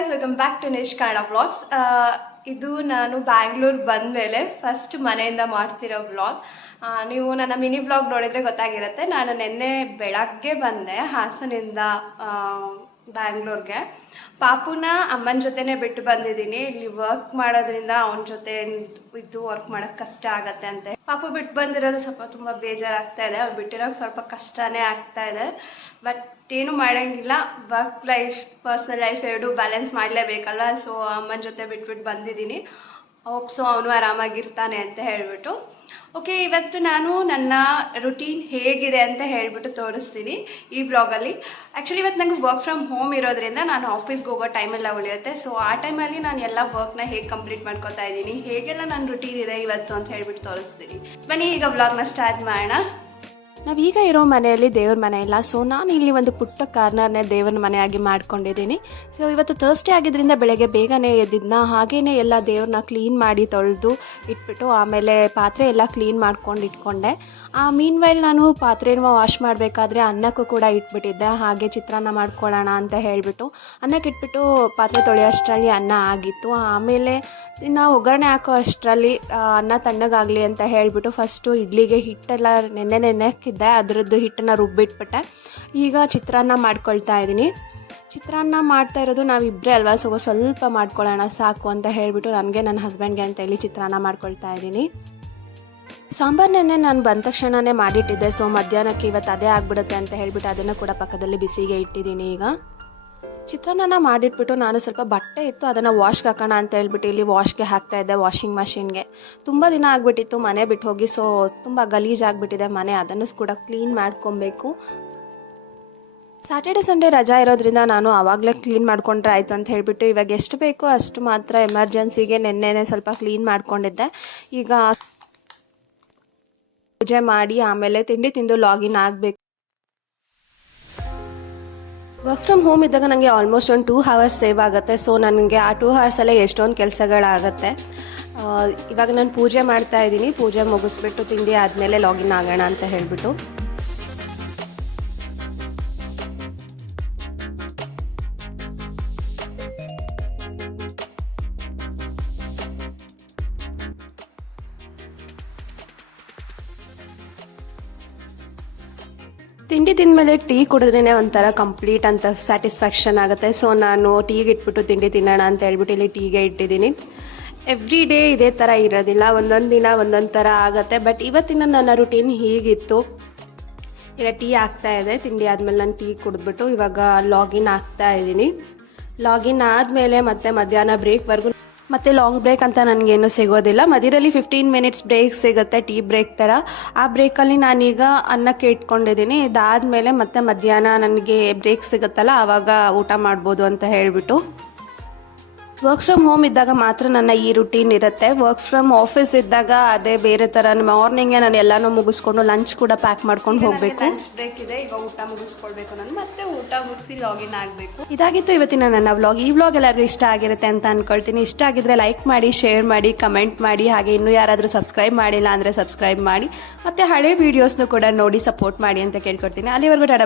Guys welcome back to Kannada vlogs ಇದು ನಾನು ಬ್ಯಾಂಗ್ಳೂರ್ ಬಂದಮೇಲೆ ಫಸ್ಟ್ ಮನೆಯಿಂದ ಮಾಡ್ತಿರೋ ವ್ಲಾಗ್ ನೀವು ನನ್ನ ಮಿನಿ ವ್ಲಾಗ್ ನೋಡಿದರೆ ಗೊತ್ತಾಗಿರುತ್ತೆ. ನಾನು ನಿನ್ನೆ ಬೆಳಗ್ಗೆ ಬಂದೆ ಹಾಸನಿಂದ ಬ್ಯಾಂಗ್ಳೂರ್ಗೆ. ಪಾಪುನ ಅಮ್ಮನ ಜೊತೆನೇ ಬಿಟ್ಟು ಬಂದಿದ್ದೀನಿ. ಇಲ್ಲಿ ವರ್ಕ್ ಮಾಡೋದ್ರಿಂದ ಅವನ ಜೊತೆ ಇದ್ದು ವರ್ಕ್ ಮಾಡೋಕೆ ಕಷ್ಟ ಆಗತ್ತೆ ಅಂತೆ. ಪಾಪು ಬಿಟ್ಟು ಬಂದಿರೋದು ಸ್ವಲ್ಪ ತುಂಬ ಬೇಜಾರಾಗ್ತಾ ಇದೆ. ಅವ್ರು ಬಿಟ್ಟಿರೋಕೆ ಸ್ವಲ್ಪ ಕಷ್ಟನೇ ಆಗ್ತಾ ಇದೆ. ಬಟ್ ಏನು ಮಾಡೋಂಗಿಲ್ಲ. ವರ್ಕ್ ಲೈಫ್ ಪರ್ಸ್ನಲ್ ಲೈಫ್ ಎರಡೂ ಬ್ಯಾಲೆನ್ಸ್ ಮಾಡಲೇಬೇಕಲ್ಲ. ಸೊ ಅಮ್ಮನ ಜೊತೆ ಬಿಟ್ಬಿಟ್ಟು ಬಂದಿದ್ದೀನಿ. ಹೋಪ್ ಸೊ ಅವನು ಆರಾಮಾಗಿರ್ತಾನೆ ಅಂತ ಹೇಳಿಬಿಟ್ಟು. ಓಕೆ ಇವತ್ತು ನಾನು ನನ್ನ ರುಟೀನ್ ಹೇಗಿದೆ ಅಂತ ಹೇಳಿಬಿಟ್ಟು ತೋರಿಸ್ತೀನಿ ಈ ಬ್ಲಾಗಲ್ಲಿ ಆ್ಯಕ್ಚುಲಿ ಇವತ್ತು ನನಗೆ ವರ್ಕ್ ಫ್ರಮ್ ಹೋಮ್ ಇರೋದ್ರಿಂದ ನಾನು ಆಫೀಸ್ಗೆ ಹೋಗೋ ಟೈಮೆಲ್ಲ ಉಳಿಯುತ್ತೆ. ಸೊ ಆ ಟೈಮಲ್ಲಿ ನಾನು ಎಲ್ಲ ವರ್ಕ್ನ ಹೇಗೆ ಕಂಪ್ಲೀಟ್ ಮಾಡ್ಕೊತಾ ಇದ್ದೀನಿ, ಹೇಗೆಲ್ಲ ನನ್ನ ರುಟೀನ್ ಇದೆ ಇವತ್ತು ಅಂತ ಹೇಳಿಬಿಟ್ಟು ತೋರಿಸ್ತೀನಿ. ಬನ್ನಿ, ಈಗ ಬ್ಲಾಗ್ನ ಸ್ಟಾರ್ಟ್ ಮಾಡೋಣ. ನಾವೀಗ ಇರೋ ಮನೆಯಲ್ಲಿ ದೇವ್ರ ಮನೆ ಇಲ್ಲ. ಸೊ ನಾನು ಇಲ್ಲಿ ಒಂದು ಪುಟ್ಟ ಕಾರ್ನರ್ನೇ ದೇವ್ರ ಮನೆಯಾಗಿ ಮಾಡ್ಕೊಂಡಿದ್ದೀನಿ. ಸೊ ಇವತ್ತು ಥರ್ಸ್ಡೇ ಆಗಿದ್ದರಿಂದ ಬೆಳಗ್ಗೆ ಬೇಗನೆ ಎದ್ದಿದ್ನ. ಹಾಗೇನೆ ಎಲ್ಲ ದೇವ್ರನ್ನ ಕ್ಲೀನ್ ಮಾಡಿ ತೊಳೆದು ಇಟ್ಬಿಟ್ಟು ಆಮೇಲೆ ಪಾತ್ರೆ ಎಲ್ಲ ಕ್ಲೀನ್ ಮಾಡ್ಕೊಂಡು ಇಟ್ಕೊಂಡೆ. ಆ ಮೀನ್ ವೈಲ್ ನಾನು ಪಾತ್ರೆನ ವಾಶ್ ಮಾಡಬೇಕಾದ್ರೆ ಅನ್ನಕ್ಕೂ ಕೂಡ ಇಟ್ಬಿಟ್ಟಿದ್ದೆ. ಹಾಗೆ ಚಿತ್ರಾನ್ನ ಮಾಡ್ಕೊಳ್ಳೋಣ ಅಂತ ಹೇಳಿಬಿಟ್ಟು ಅನ್ನಕ್ಕೆ ಇಟ್ಬಿಟ್ಟು ಪಾತ್ರೆ ತೊಳೆಯೋಷ್ಟರಲ್ಲಿ ಅನ್ನ ಆಗಿತ್ತು. ಆಮೇಲೆ ಇನ್ನು ಒಗ್ಗರಣೆ ಹಾಕೋ ಅಷ್ಟರಲ್ಲಿ ಅನ್ನ ತಣ್ಣಗಾಗಲಿ ಅಂತ ಹೇಳಿಬಿಟ್ಟು ಫಸ್ಟು ಇಡ್ಲಿಗೆ ಹಿಟ್ಟೆಲ್ಲ ನೆನ್ನೆ ನೆನ್ನೆ ನೆನೆಕ್ಕಿದ್ದೆ ಅದರದ್ದು ಹಿಟ್ಟನ್ನು ರುಬ್ಬಿಟ್ಬಿಟ್ಟೆ. ಈಗ ಚಿತ್ರಾನ್ನ ಮಾಡ್ಕೊಳ್ತಾ ಇದ್ದೀನಿ ಚಿತ್ರಾನ್ನ ಮಾಡ್ತಾ ಇರೋದು ನಾವಿಬ್ಬರೇ ಅಲ್ವಾ? ಸೊ ಸ್ವಲ್ಪ ಮಾಡ್ಕೊಳ್ಳೋಣ, ಸಾಕು ಅಂತ ಹೇಳಿಬಿಟ್ಟು ನನಗೆ ನನ್ನ ಹಸ್ಬೆಂಡ್ಗೆ ಅಂತ ಹೇಳಿ ಚಿತ್ರಾನ್ನ ಮಾಡ್ಕೊಳ್ತಾ ಇದ್ದೀನಿ ಸಾಂಬಾರ್ ನೆನ್ನೆ ನಾನು ಬಂದ ತಕ್ಷಣವೇ ಮಾಡಿಟ್ಟಿದ್ದೆ. ಸೊ ಮಧ್ಯಾಹ್ನಕ್ಕೆ ಇವತ್ತು ಅದೇ ಆಗಿಬಿಡುತ್ತೆ ಅಂತ ಹೇಳಿಬಿಟ್ಟು ಅದನ್ನು ಕೂಡ ಪಕ್ಕದಲ್ಲಿ ಬಿಸಿಗೆ ಇಟ್ಟಿದ್ದೀನಿ ಈಗ. ಚಿತ್ರಾನ್ನ ಮಾಡಿಟ್ಬಿಟ್ಟು ನಾನು ಸ್ವಲ್ಪ ಬಟ್ಟೆ ಇತ್ತು, ಅದನ್ನು ವಾಶ್ಗೆ ಹಾಕೋಣ ಅಂತ ಹೇಳ್ಬಿಟ್ಟು ಇಲ್ಲಿ ವಾಶ್ಗೆ ಹಾಕ್ತಾ ಇದ್ದೆ ವಾಷಿಂಗ್ ಮಷಿನ್ಗೆ ತುಂಬ ದಿನ ಆಗಿಬಿಟ್ಟಿತ್ತು, ಮನೆ ಬಿಟ್ಟು ಹೋಗಿ ಸೊ ತುಂಬ ಗಲೀಜ್ ಆಗಿಬಿಟ್ಟಿದೆ ಮನೆ, ಅದನ್ನು ಕೂಡ ಕ್ಲೀನ್ ಮಾಡ್ಕೊಬೇಕು. ಸ್ಯಾಟರ್ಡೆ ಸಂಡೇ ರಜಾ ಇರೋದ್ರಿಂದ ನಾನು ಆವಾಗಲೇ ಕ್ಲೀನ್ ಮಾಡ್ಕೊಂಡ್ರೆ ಆಯಿತು ಅಂತ ಹೇಳಿಬಿಟ್ಟು, ಇವಾಗ ಎಷ್ಟು ಬೇಕೋ ಅಷ್ಟು ಮಾತ್ರ ಎಮರ್ಜೆನ್ಸಿಗೆ ನೆನ್ನೆನೇ ಸ್ವಲ್ಪ ಕ್ಲೀನ್ ಮಾಡ್ಕೊಂಡಿದ್ದೆ. ಈಗ ಪೂಜೆ ಮಾಡಿ, ಆಮೇಲೆ ತಿಂಡಿ ತಿಂದು ಲಾಗಿನ್ ಆಗಬೇಕು. ವರ್ಕ್ ಫ್ರಮ್ ಹೋಮ್ ಇದ್ದಾಗ ನನಗೆ ಆಲ್ಮೋಸ್ಟ್ ಒಂದು ಟೂ ಹವರ್ಸ್ ಸೇವ್ ಆಗುತ್ತೆ. ಸೊ ನನಗೆ ಆ ಟೂ ಹವರ್ಸಲ್ಲೇ ಎಷ್ಟೊಂದು ಕೆಲಸಗಳಾಗತ್ತೆ. ಇವಾಗ ನಾನು ಪೂಜೆ ಮಾಡ್ತಾ ಇದ್ದೀನಿ. ಪೂಜೆ ಮುಗಿಸ್ಬಿಟ್ಟು ತಿಂಡಿ ಆದಮೇಲೆ ಲಾಗಿನ್ ಆಗೋಣ ಅಂತ ಹೇಳಿಬಿಟ್ಟು. ತಿಂಡಿ ತಿಂದಮೇಲೆ ಟೀ ಕುಡಿದ್ರೇ ಒಂಥರ ಕಂಪ್ಲೀಟ್ ಅಂತ ಸ್ಯಾಟಿಸ್ಫ್ಯಾಕ್ಷನ್ ಆಗುತ್ತೆ. ಸೊ ನಾನು ಟೀಗೆ ಇಟ್ಬಿಟ್ಟು ತಿಂಡಿ ತಿನ್ನೋಣ ಅಂತ ಹೇಳ್ಬಿಟ್ಟು ಇಲ್ಲಿ ಟೀಗೆ ಇಟ್ಟಿದ್ದೀನಿ. ಎವ್ರಿ ಡೇ ಇದೇ ಥರ ಇರೋದಿಲ್ಲ. ಒಂದೊಂದು ದಿನ ಒಂದೊಂದು ಥರ ಆಗುತ್ತೆ. ಬಟ್ ಇವತ್ತಿನ ನನ್ನ ರುಟೀನ್ ಹೀಗಿತ್ತು. ಈಗ ಟೀ ಆಗ್ತಾ ಇದೆ. ತಿಂಡಿ ಆದಮೇಲೆ ನಾನು ಟೀ ಕುಡಿದ್ಬಿಟ್ಟು ಇವಾಗ ಲಾಗಿನ್ ಆಗ್ತಾ ಇದ್ದೀನಿ. ಲಾಗಿನ್ ಆದಮೇಲೆ ಮತ್ತೆ ಮಧ್ಯಾಹ್ನ ಬ್ರೇಕ್ವರೆಗೂ ಮತ್ತೆ ಲಾಂಗ್ ಬ್ರೇಕ್ ಅಂತ ನನಗೇನು ಸಿಗೋದಿಲ್ಲ. ಮಧ್ಯದಲ್ಲಿ ಫಿಫ್ಟೀನ್ ಮಿನಿಟ್ಸ್ ಬ್ರೇಕ್ ಸಿಗುತ್ತೆ ಟೀ ಬ್ರೇಕ್ ಥರ ಆ ಬ್ರೇಕಲ್ಲಿ ನಾನೀಗ ಅನ್ನಕ್ಕೆ ಇಟ್ಕೊಂಡಿದ್ದೀನಿ ಇದಾದಮೇಲೆ ಮತ್ತೆ ಮಧ್ಯಾಹ್ನ ನನಗೆ ಬ್ರೇಕ್ ಸಿಗುತ್ತಲ್ಲ, ಆವಾಗ ಊಟ ಮಾಡ್ಬೋದು ಅಂತ ಹೇಳಿಬಿಟ್ಟು. ವರ್ಕ್ ಫ್ರಮ್ ಹೋಮ್ ಇದ್ದಾಗ ಮಾತ್ರ ನನ್ನ ಈ ರುಟೀನ್ ಇರುತ್ತೆ. ವರ್ಕ್ ಫ್ರಮ್ ಆಫೀಸ್ ಇದ್ದಾಗ ಅದೇ ಬೇರೆ ಥರ ಮಾರ್ನಿಂಗ್ ನಾನು ಎಲ್ಲಾನು ಮುಗಿಸ್ಕೊಂಡು ಲಂಚ್ ಕೂಡ ಪ್ಯಾಕ್ ಮಾಡ್ಕೊಂಡು ಹೋಗಬೇಕು. ಲಂಚ್ ಬ್ರೇಕ್ ಇದೆ ಈಗ ಊಟ ಮುಗಿಸ್ಕೊಳ್ಬೇಕು ನಾನು ಮತ್ತೆ ಊಟ ಮುಗಿಸಿ ಲಾಗಿನ್ ಆಗಬೇಕು. ಇದಾಗಿತ್ತು ಇವತ್ತಿನ ನನ್ನ ವ್ಲಾಗ್ ಈ ವ್ಲಾಗ್ ಎಲ್ಲರಿಗೂ ಇಷ್ಟ ಆಗಿರುತ್ತೆ ಅಂತ ಅನ್ಕೊಳ್ತೀನಿ. ಇಷ್ಟ ಆಗಿದ್ರೆ ಲೈಕ್ ಮಾಡಿ ಶೇರ್ ಮಾಡಿ ಕಮೆಂಟ್ ಮಾಡಿ ಹಾಗೆ ಇನ್ನೂ ಯಾರಾದರೂ ಸಬ್ಸ್ಕ್ರೈಬ್ ಮಾಡಿಲ್ಲ ಅಂದರೆ ಸಬ್ಸ್ಕ್ರೈಬ್ ಮಾಡಿ ಮತ್ತೆ ಹಳೆ ವೀಡಿಯೋಸ್ನು ಕೂಡ ನೋಡಿ ಸಪೋರ್ಟ್ ಮಾಡಿ ಅಂತ ಕೇಳ್ಕೊಡ್ತೀನಿ. ಅಲ್ಲಿವರೆಗೂ